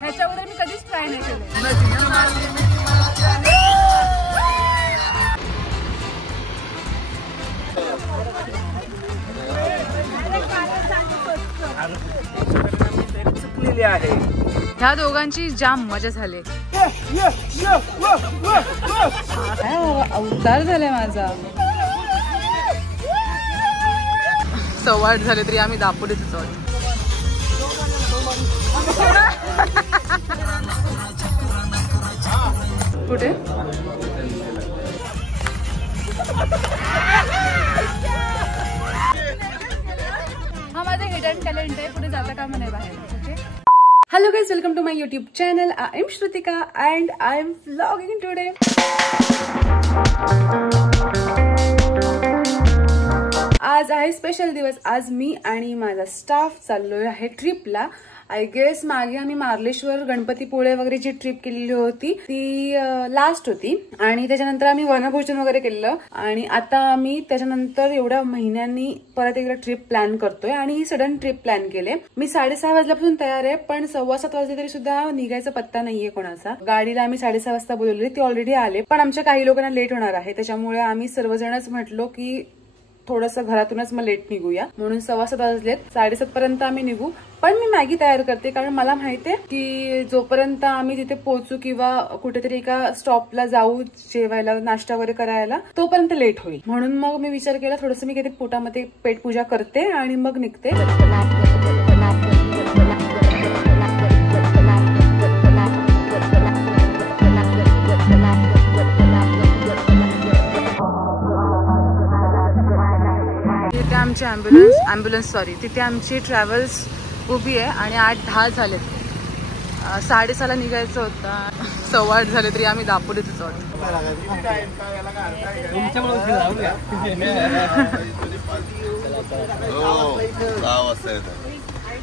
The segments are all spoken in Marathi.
ह्याच्या अगोदर मी कधीच ट्राय नाही केलं. चुकलेली आहे. ह्या दोघांची जाम मजा झाली. अवतार झालाय माझा. 8:15 झाले तरी आम्ही दापोलीतच आहोत. कुठे हा माझा हिडन टॅलेंट आहे. पुढे जाता कामा नाही बाहेर. Okay. Hello guys, welcome to my YouTube channel. I am Shrutika and I am vlogging today. आज आहे स्पेशल दिवस. आज मी आणि माझा स्टाफ चाललोय आहे ट्रिपला. आय गेस मागे आम्ही मार्लेश्वर, गणपतीपुळे वगैरे जी ट्रिप केलेली होती ती लास्ट होती आणि त्याच्यानंतर आम्ही वनभोजन वगैरे केलं आणि आता आम्ही त्याच्यानंतर एवढ्या महिन्यांनी परत एकदा ट्रिप प्लॅन करतोय आणि ही सडन ट्रिप प्लॅन केले. मी 6:30 वाजल्यापासून तयार आहे पण 7:15 वाजले तरी सुद्धा निघायचा पत्ता नाहीये कोणाचा. गाडीला आम्ही 6:30 वाजता बोलवली, ती ऑलरेडी आले पण आमच्या काही लोकांना लेट होणार आहे. त्याच्यामुळे आम्ही सर्वजणच म्हटलो की थोडंसं घरातूनच मग लेट निघूया म्हणून 7:15 वाजलेत. 7:30 पर्यंत आम्ही निघू. पण मी मॅगी तयार करते कारण मला माहितीये की जोपर्यंत आम्ही तिथे पोहोचू किंवा कुठेतरी एका स्टॉपला जाऊ जेवायला, नाश्ता वगैरे करायला, तोपर्यंत लेट होईल. म्हणून मग मी विचार केला थोडंसं मी किती पोटामध्ये पेटपूजा करते आणि मग निघते. आमची तिथे आमची ट्रॅव्हल्स उभी आहे आणि 8:10 झालेत. 6:30 निघायचं होतं. 8:15 झाले तरी आम्ही दापोलीतच आहोत.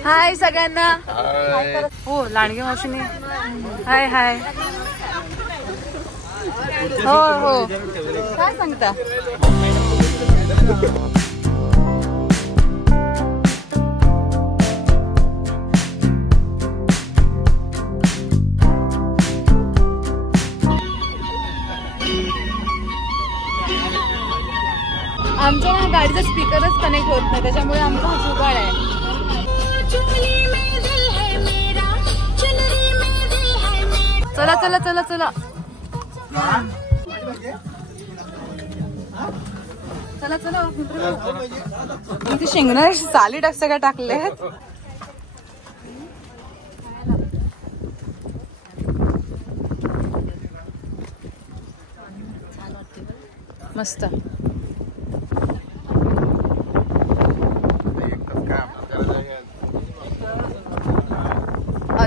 हाय सगळ्यांना. हो लांडगे मावशीने हाय हाय. हो हो काय सांगता. आमच्या गाडीचा स्पीकरच कनेक्ट होत नाही त्याच्यामुळे आमचा हा जुगाड आहे. चला चला चला चला चला चला. इथे शेंगणार साली सगळ्या टाकले. मस्त.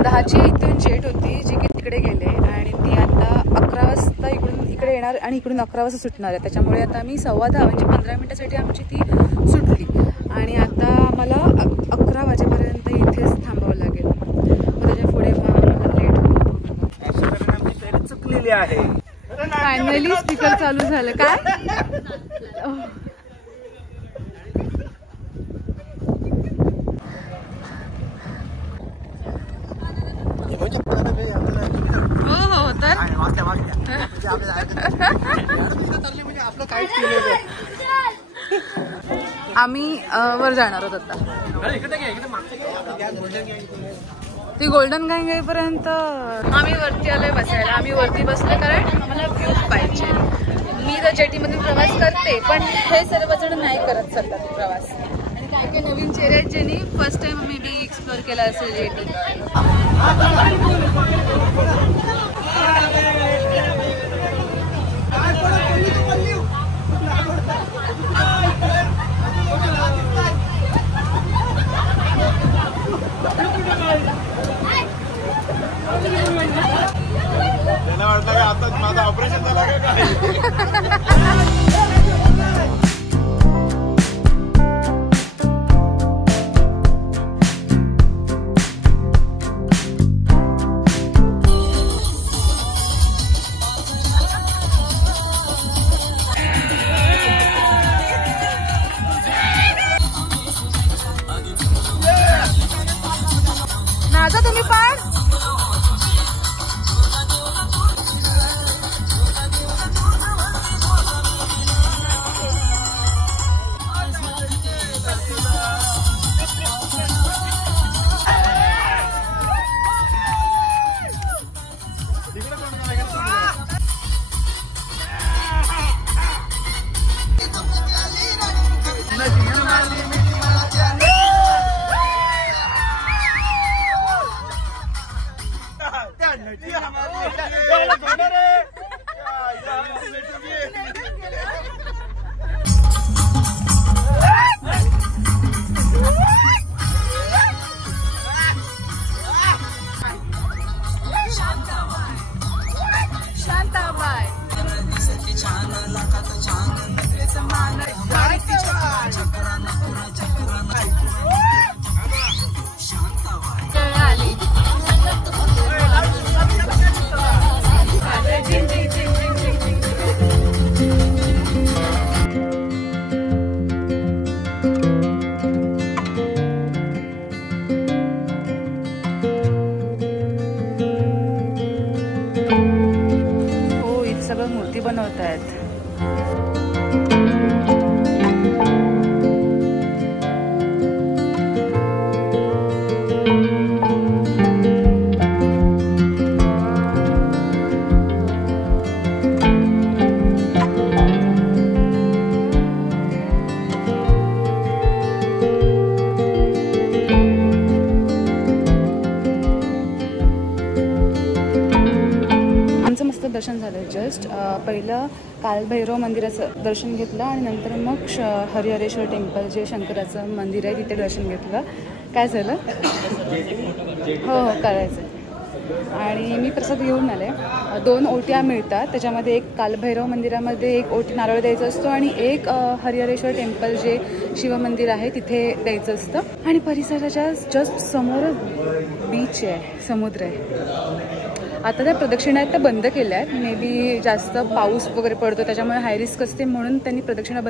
10ची इथून जेट होती जी की तिकडे गेले आणि ती आता 11 वाजता इकडे येणार आणि इकडून 11 वाजता सुटणार आहे. त्याच्यामुळे आता आम्ही 10:15 म्हणजे 15 मिनिटासाठी आमची ती सुटली आणि आता मला 11 वाजेपर्यंत इथेच थांबावं लागेल. मग त्याच्या पुढे मला लेट होईल. चुकलेली आहे. फायनली स्पीकर चालू झालं. काय हो तर आम्ही वर जाणार आहोत आता. ती गोल्डन गांग येईपर्यंत आम्ही वरती आलोय बसायला. आम्ही वरती बसलो कारण आम्हाला व्ह्यू पाहिजे. मी तर जेटी मधून प्रवास करते पण हे सर्वजण नाही करत सतत प्रवास आणि काय काय नवीन चेहरे आहेत ज्यांनी first time may be explore केला असेल जेटी. वाटलं का आता माझं ऑपरेशन झालं का काय. माझा तुम्ही पण मूर्ती बनवत आहेत. दर्शन झालं जस्ट. पहिलं कालभैरव मंदिराचं दर्शन घेतलं आणि नंतर मग हरिहरेश्वर टेम्पल जे शंकराचं मंदिर आहे तिथे दर्शन घेतलं. काय झालं? हो करायचं. आणि मी प्रसाद घेऊन आले. 2 ओट्या मिळतात, त्याच्यामध्ये एक कालभैरव मंदिरामध्ये 1 ओटी नारळ द्यायचा असतो आणि एक हरिहरेश्वर टेम्पल जे शिवमंदिर आहे तिथे द्यायचं असतं. आणि परिसराच्या जस्ट समोर बीच आहे, समुद्र आहे. आता त्या प्रदक्षिणा आहेत त्या बंद केल्या आहेत. मे बी जास्त पाऊस वगैरे पडतो त्याच्यामुळे हाय रिस्क असते म्हणून त्यांनी प्रदक्षिणा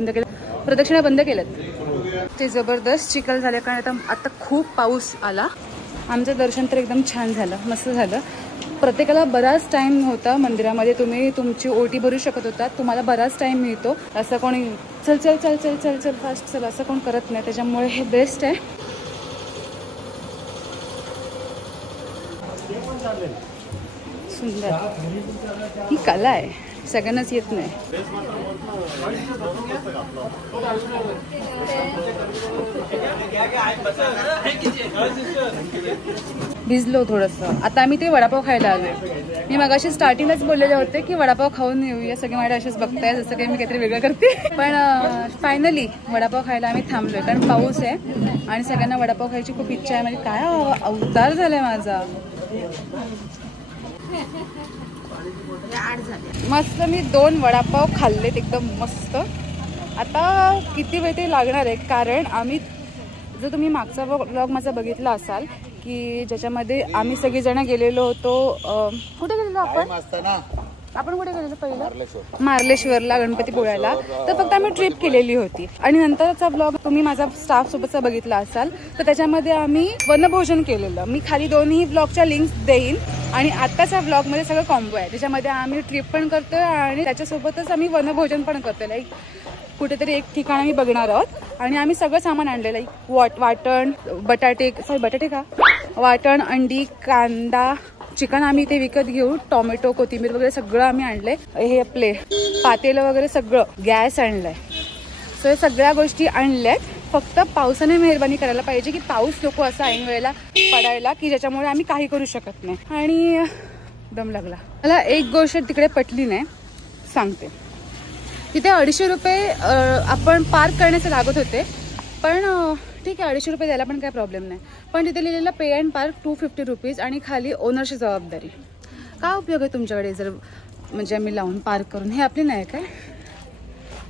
बंद केल्यात. ते जबरदस्त चिखल झाले कारण आता खूप पाऊस आला. आमचं दर्शन तर एकदम छान झालं, मस्त झालं. प्रत्येकाला बराच टाईम होता मंदिरामध्ये. तुम्ही तुमची ओटी भरू शकत होता. तुम्हाला बराच टाईम मिळतो. असं कोणी चल चल चल चल चल चल फास्ट चल असं कोण करत नाही, त्याच्यामुळे हे बेस्ट आहे. सुंदर ही कला आहे, सगळ्यांनाच येत नाही. भिजलो थोडंसं. आता आम्ही ते वडापाव खायला आलोय. मी मगाशी स्टार्टिंगलाच बोललेले होते की वडापाव खाऊन येऊया. सगळे माझ्या असेच बघताय जसं काही मी काहीतरी वेगळं करते. पण फायनली वडापाव खायला आम्ही थांबलोय कारण पाऊस आहे आणि सगळ्यांना वडापाव खायची खूप इच्छा आहे. म्हणजे काय अवतार झालाय माझा. मस्त मी 2 वडापाव खाल्लेत एकदम मस्त. आता किती वेळ ते लागणार आहे कारण आम्ही जर तुम्ही मागचा व्लॉग माझा बघितला असाल की ज्याच्यामध्ये आम्ही सगळेजण गेलेलो होतो. कुठे गेलेलो आपण कुठे गेलेलो पहिलं? मार्लेश्वरला गणपतीपुळ्याला. तर फक्त आम्ही ट्रिप केलेली होती. आणि नंतरचा व्लॉग तुम्ही माझा स्टाफ सोबतचा बघितला असाल तर त्याच्यामध्ये आम्ही वनभोजन केलेलं. मी खाली दोन्ही व्लॉगच्या लिंक्स देईन. आणि आत्ताच्या व्लॉगमध्ये सगळं कॉम्बो आहे. त्याच्यामध्ये आम्ही ट्रिप पण करतोय आणि त्याच्यासोबतच आम्ही वनभोजन पण करतोय. लाईक कुठेतरी एक ठिकाण आम्ही बघणार आहोत आणि आम्ही सगळं सामान आणलं. लाईक वाटण, बटाटे का वाटण, अंडी, कांदा, चिकन आम्ही इथे विकत घेऊ. टोमॅटो, कोथिंबीर वगैरे सगळं आम्ही आणलंय. हे आपले पातेलं वगैरे सगळं, गॅस आणलाय. सो हे सगळ्या गोष्टी आणल्यात. फक्त पावसाने मेहरबानी करायला पाहिजे की पाऊस नको असा ऐन वेळेला पडायला की ज्याच्यामुळे आम्ही काही करू शकत नाही. आणि दम लागला मला. एक गोष्ट तिकडे पटली नाही, सांगते. तिथे 250 रुपये आपण पार्क करण्याचे लागत होते. पण ठीक आहे 250 रुपये द्यायला पण काही प्रॉब्लेम नाही. पण तिथे लिहिलेलं पे अँड पार्क 250 रुपीज आणि खाली ओनरची जबाबदारी. काय उपयोग आहे तुमच्याकडे जर म्हणजे आम्ही लावून पार्क करून? हे आपली नाही काय?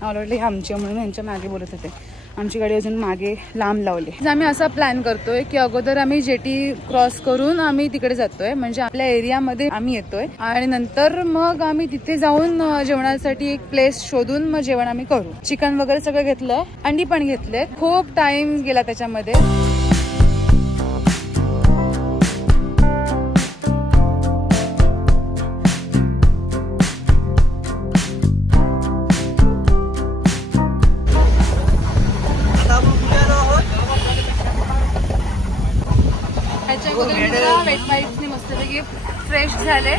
मला वाटलं हे आमची म्हणून यांच्या मागे बोलत होते. आमची गाडी अजून मागे लांब लावली. आम्ही असा प्लॅन करतोय की अगोदर आम्ही जेटी क्रॉस करून आम्ही तिकडे जातोय म्हणजे आपल्या एरियामध्ये आम्ही येतोय आणि नंतर मग आम्ही तिथे जाऊन जेवणासाठी एक प्लेस शोधून मग जेवण आम्ही करू. चिकन वगैरे सगळं घेतलंय, अंडी पण घेतले. खूप टाइम गेला त्याच्यामध्ये. वेट वाईप्सने मस्तपैकी फ्रेश झाले.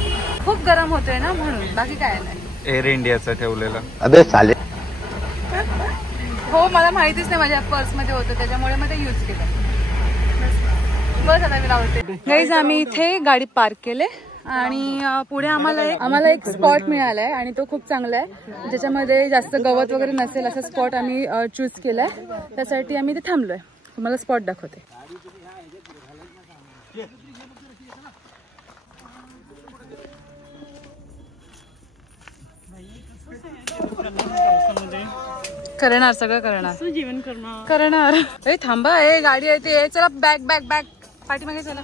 खूप गरम होतोय ना म्हणून, बाकी काय नाही. एअर इंडियाचं ठेवलेलं. अबे साले. हो मला माहितीच नाही, माझ्या पर्स मध्ये होतं त्याच्यामुळे मग ते यूज केलं. बस आता मी लावते. गाईज आम्ही इथे गाडी पार्क केले आणि पुढे आम्हाला एक स्पॉट मिळालाय आणि तो खूप चांगला आहे, ज्याच्यामध्ये जास्त गवत वगैरे नसेल असा स्पॉट आम्ही चूज केलाय. त्यासाठी आम्ही ते थांबलोय. तुम्हाला स्पॉट दाखवते. करणार सगळं करणार. ए थांबा, ए गाडी येते. चला बॅग बॅग बॅग पाठीमागे चला.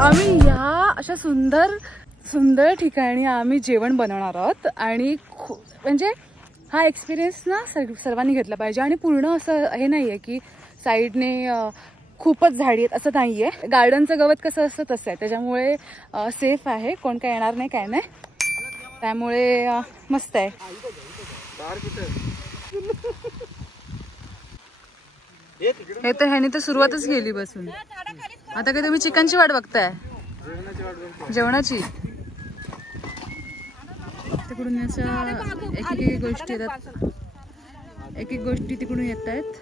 आम्ही या अशा सुंदर ठिकाणी आम्ही जेवण बनवणार आहोत आणि म्हणजे हा एक्सपिरियन्स ना सर्वांनी घेतला पाहिजे. आणि पूर्ण असं हे नाहीये की साईडने खूपच झाडी आहेत असं नाहीये. गार्डनचं गवत कसं असतं तसं आहे, त्याच्यामुळे सेफ आहे, कोण काय येणार नाही काय नाही, त्यामुळे मस्त आहे. हे तर ह्यानी तर सुरुवातच केली बसून. आता काय तुम्ही चिकनची वाट बघताय? जेवणाची. तिकडून अशा एक गोष्टी येतात, एक गोष्टी तिकडून येत आहेत.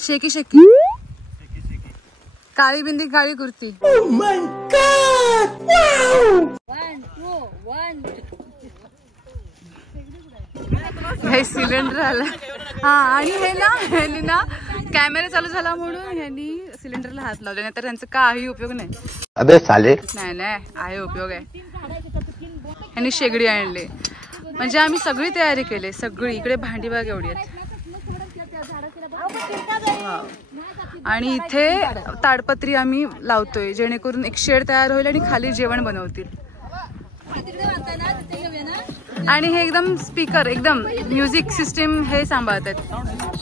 शेकी शेकी, काळी बिंदी काळी कुर्ती. हे सिलेंडर आला. हा, आणि हे ना कॅमेरा चालू झाला म्हणून ह्यांनी सिलेंडरला हात लावले, नाही तर त्यांचा काही उपयोग नाही. अबे साले. नाही आहे उपयोग आहे. ह्यांनी शेगडी आणली, म्हणजे आम्ही सगळी तयारी केली, सगळी. इकडे भांडी बाग एवढी आहेत. आणि इथे ताडपत्री आम्ही लावतोय, जेणेकरून एक शेड तयार होईल आणि खाली जेवण बनवतील. आणि हे एकदम स्पीकर, एकदम म्युझिक सिस्टीम हे सांभाळतात,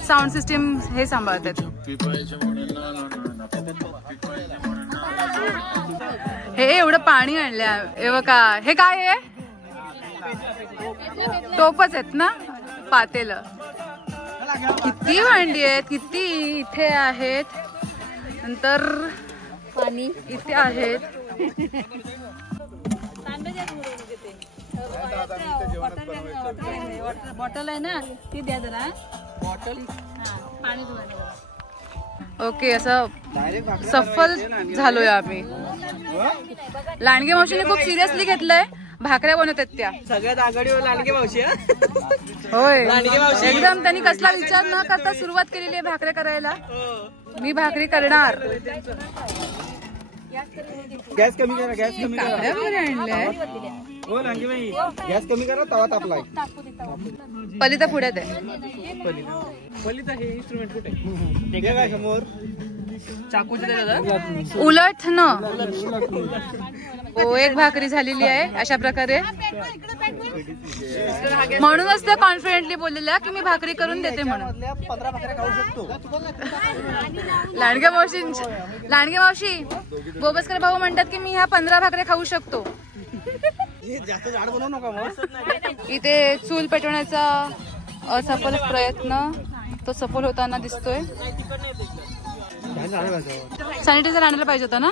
साऊंड सिस्टीम हे सांभाळतात. हे एवढं पाणी आणलंय. हे बघा, हे काय आहे? टोपच आहेत ना, पातेलं. किती भांडी आहेत, किती इथे आहेत, नंतर पाणी इथे आहेत. बॉटल आहे ना, ती द्या जरा. बॉटल पाणी. ओके, असं सफल झालोय आम्ही. लांडगे मावशीने खूप सिरियसली घेतलंय. भाकऱ्या बनवतात त्या सगळ्यात आघाडीवर लांडगे मावशी. होय, एकदम त्यांनी कसला विचार न करता सुरुवात केलेली आहे भाकऱ्या करायला. मी भाकरी करणार. गॅस कमी करा, गॅस कमी करा. आणलंय हो लांडगे बाई, गॅस कमी करा, तवा तापलाय. पलिता पुढ्यात आहे. पलिता हे इन्स्ट्रुमेंट कुठे ठीक आहे समोर? चाकूचे उलट न. हो, एक भाकरी झालेली आहे अशा प्रकारे. म्हणूनच त्या कॉन्फिडेंटली बोललेल्या की मी भाकरी करून देते म्हणून. 15 भाकऱ्या खाऊ शकतो. लांडगे मावशी बोबसकर भाऊ म्हणतात की मी ह्या 15 भाकऱ्या खाऊ शकतो. जास्त झाड बनवू नका मग. इथे चूल पेटवण्याचा असफल प्रयत्न तो सफल होताना दिसतोय. सॅनिटायझर आणायला पाहिजे होता ना.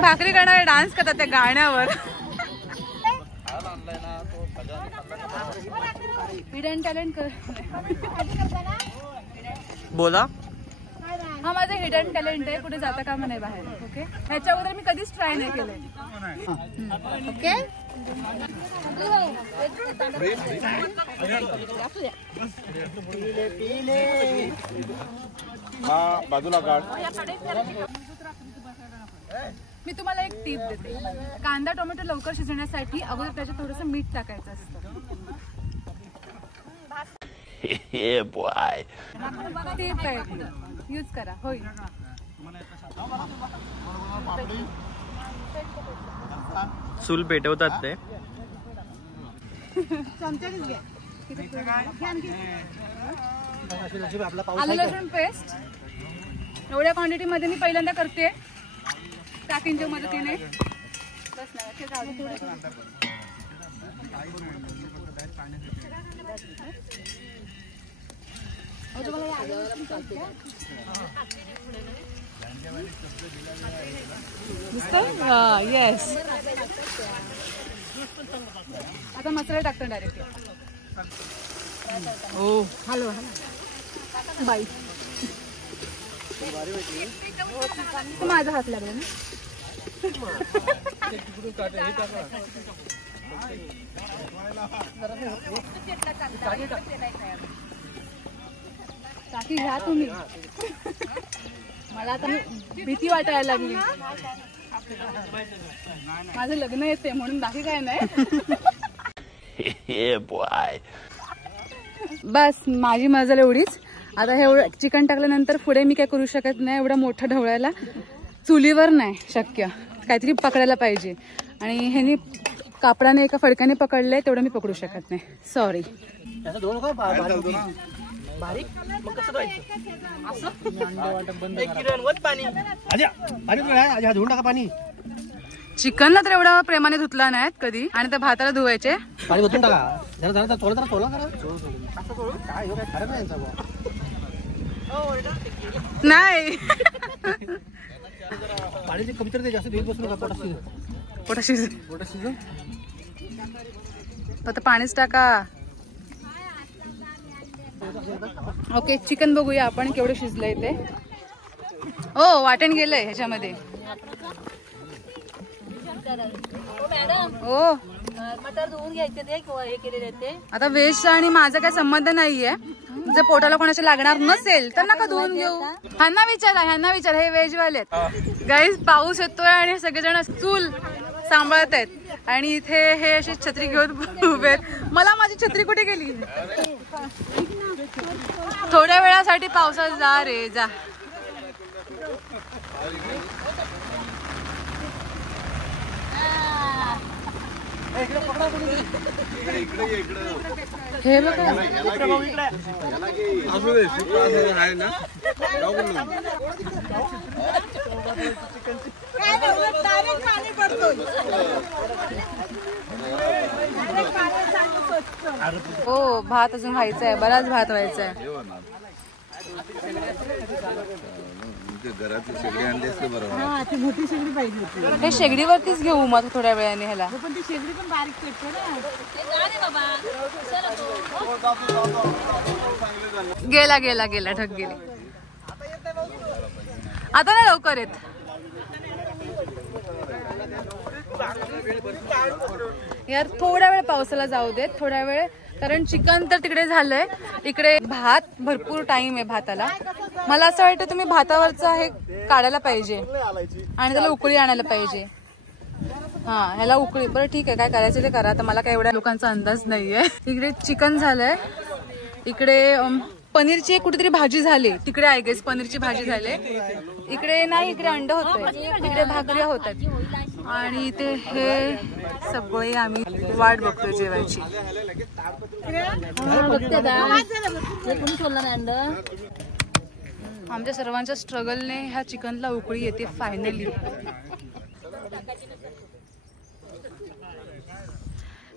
भाकरी करणारे डान्स करतात त्या गाण्यावर. हिडन टॅलेंट बोला. हा माझं हिडन टॅलेंट आहे, कुठे जाता कामा नाही बाहेर. ओके, ह्याच्या अगोदर मी कधीच ट्राय नाही केलंय. ओके, हा बाजूला काढ. मी तुम्हाला एक टीप देते. कांदा टोमॅटो लवकर शिजण्यासाठी अगोदर त्याच्यात थोडंसं मीठ टाकायचं असतं. टीप आहे, यूज करा. होईल. चूल पेटवतात ते. आलं लसूण पेस्ट एवढ्या क्वांटिटी मध्ये मी पहिल्यांदा करते. काकींच्या मदतीने बस नाही येस. आता मसाला टाकतो डायरेक्ट. हो हॅलो बाई माझा हात लागला ना. टाकी घ्या तुम्ही. मला आता भीती वाटायला लागली. माझं लग्न येते म्हणून बाकी काय नाही. बस माझी मजा एवढीच. आता हे एवढं चिकन टाकल्यानंतर पुढे मी काय करू शकत नाही. एवढा मोठा ढवळायला चुलीवर नाही शक्य. काहीतरी पकडायला पाहिजे आणि ह्यानी कापडाने एका फडक्याने पकडले तेवढं मी पकडू शकत नाही. सॉरी. चिकनला तर एवढा प्रेमाने धुतला नाहीत कधी आणि त्या भाताला धुवायचे. पाणी ओतून टाका नाही पाण्याची कमी तर जास्त दिवस बसून पोटा शिज. फक्त पाणीच टाका. ओके चिकन बघूया आपण केवढं शिजलंय ते. हो वाटण गेलंय ह्याच्यामध्ये. हो मटर धुवून घ्यायचे ते हे केलेले ते. आता व्हेज आणि माझा काही संबंध नाहीये. जर पोटाला कोणाच्या लागणार नसेल तर नका धुवून घेऊ. ह्यांना विचार हे व्हेज वाले गाईज. पाऊस येतोय आणि सगळेजण चूल सांभाळत आहेत आणि इथे हे अशी छत्री घेऊन उभे आहेत. मला माझी छत्री कुठे गेली. थोड्या वेळासाठी पावसात जा रे जा. हे बघा हो भात अजून व्हायचा आहे. बराच भात व्हायचा आहे. हे शेगडीवरतीच घेऊ मग थोड्या वेळाने ह्याला. गेला गेला गेला ढग गेले. आता ना लवकर येत. यार थोड्या वेळ पावसाला जाऊ देत. थोड्या वेळ कारण चिकन तर तिकडे झालंय. इकडे भात भरपूर टाइम आहे भाताला. मला असं वाटतं तुम्ही भातावरचं हे काढायला पाहिजे आणि त्याला उकळी आणायला पाहिजे. हा ह्याला उकळी. बरं ठीक आहे काय करायचं ते करा. आता मला काय एवढ्या लोकांचा अंदाज नाहीये. इकडे चिकन झालंय. इकडे पनीरची एक कुठेतरी भाजी झाली. तिकडे आय गेस पनीरची भाजी झाली. इकडे नाही इकडे अंड होतंय. इकडे भाकऱ्या होतात आणि इथे हे सगळे आम्ही वाट बघतोय जेवायची. आमच्या सर्वांच्या स्ट्रगलने ह्या चिकनला उकळी येते फायनली.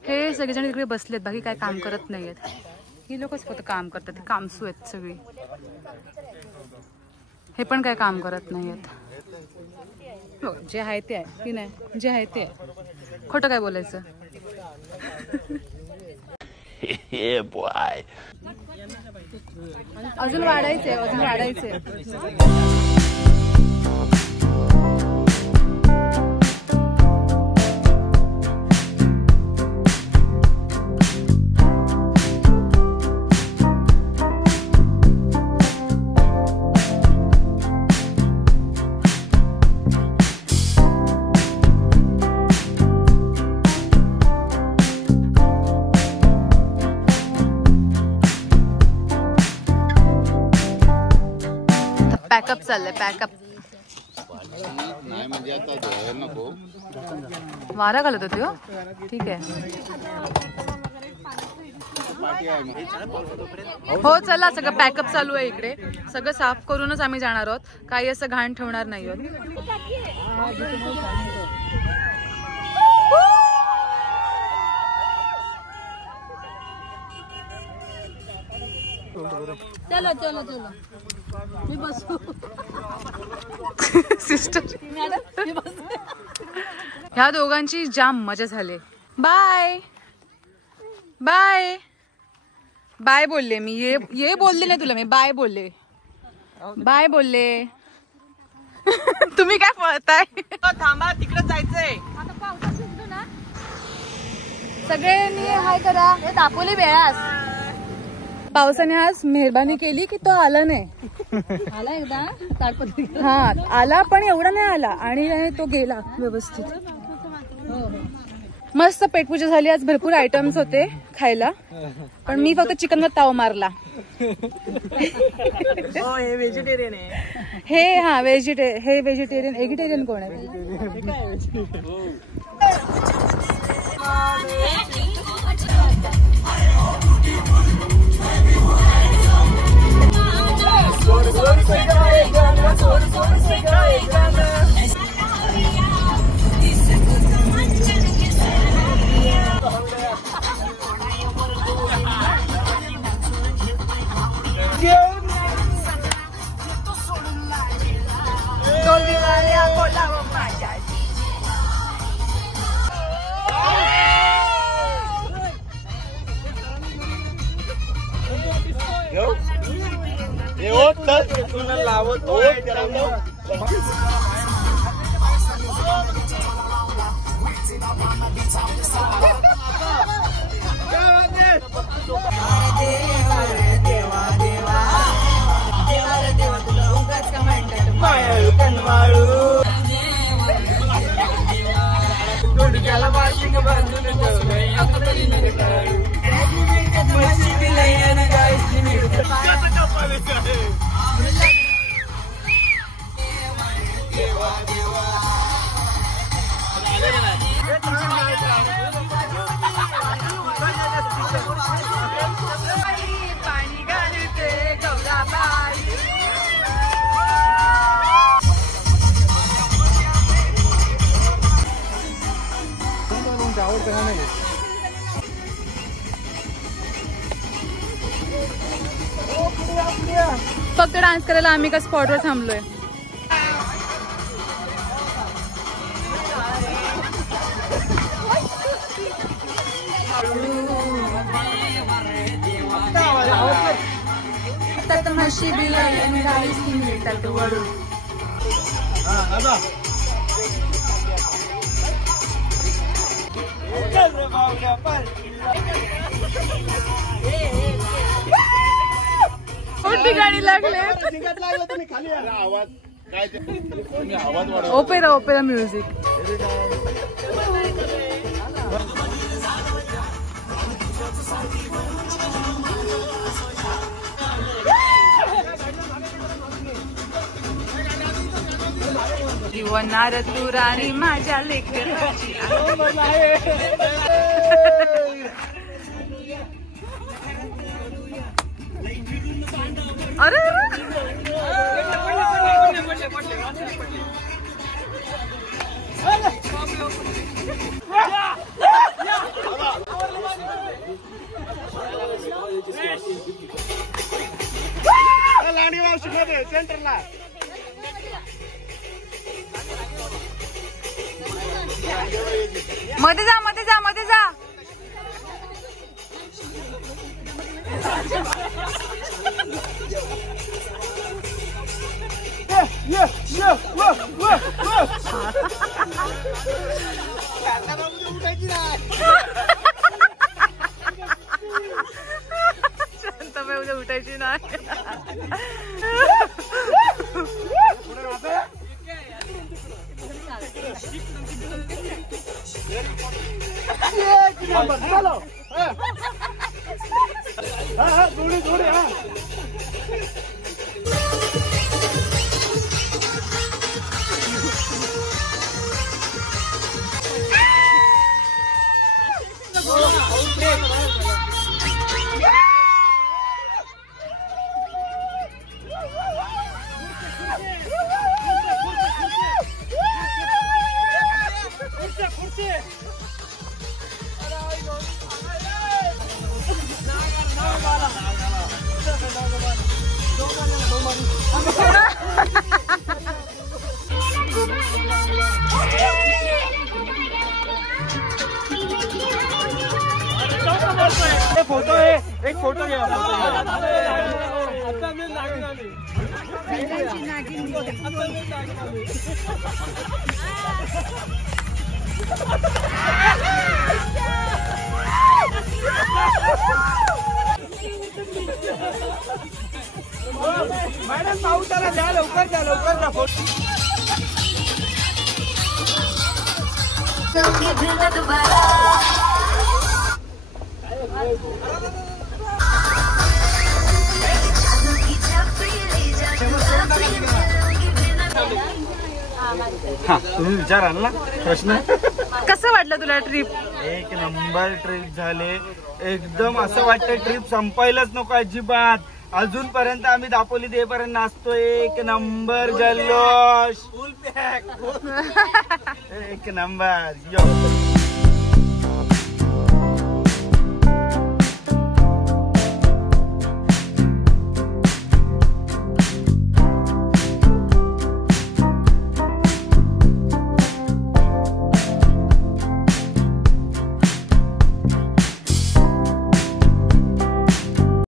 हे सगळेजण इकडे बसलेत. बाकी काय काम करत नाहीयेत. ही लोकच फक्त काम करतात. कामसू आहेत सगळी. हे पण काय काम करत नाहीयेत. जे आहे ते आहे की नाही. जे आहे ते आहे. खोटं काय बोलायचं. अजून वाढायचंय अजून वाढायचंय. पॅकअप चाललंय. पॅकअप वारा घालत होती. हो ठीक आहे. हो चला, सगळं पॅकअप चालू आहे इकडे. सगळं साफ करूनच आम्ही जाणार आहोत, काही असं घाण ठेवणार नाही आहोत. चलो चलो चलो मी बसू. सिस्टर मॅडम मी बसू. ह्या दोघांची जाम मजा झाली. बाय बाय बाय बोलले मी. ये बोलले नाही तुला मी, बाय बोलले, बाय बोलले. तुम्ही काय पळताय? थांबा, तिकडे जायचंय. आता पावसात भिजलो ना. सगळ्यांनी हाय करा. हे दापोली बेळास पावसाने आज मेहरबानी केली की तो आला नाही. आला एकदा ताडपत्री. हा आला, पण एवढा नाही आला आणि तो गेला व्यवस्थित. मस्त पेटपूजा झाली आज. भरपूर आयटम्स होते खायला, पण मी फक्त चिकनवर ताव मारला. हे व्हेजिटेरियन आहे. हे व्हेजिटेरियन. एगिटेरियन कोण आहे? फक्त डान्स करायला आम्ही का स्पॉटवर थांबलोय. गाडी लागले. Opera music. जीवनार तू राणी माझ्या लेकराची. अरे लांडी मावशी मध्ये सेंटरला. मध्ये जा, मध्ये जा, मध्ये जा. शांतबाई उद्या उठायची नाही. जोडी जोडी. हा फोटो आहे एक फोटो घ्या मॅडम पाऊस आला द्या लवकर द्या फोटो हा तुम्ही विचाराल ना प्रश्न कसं वाटलं तुला ट्रिप? एक नंबर ट्रिप झाले एकदम असं वाटतं ट्रिप संपायलाच नको अजिबात. अजूनपर्यंत आम्ही दापोली देईपर्यंत नाचतोय. एक नंबर जल्लोष फुल पॅक एक नंबर.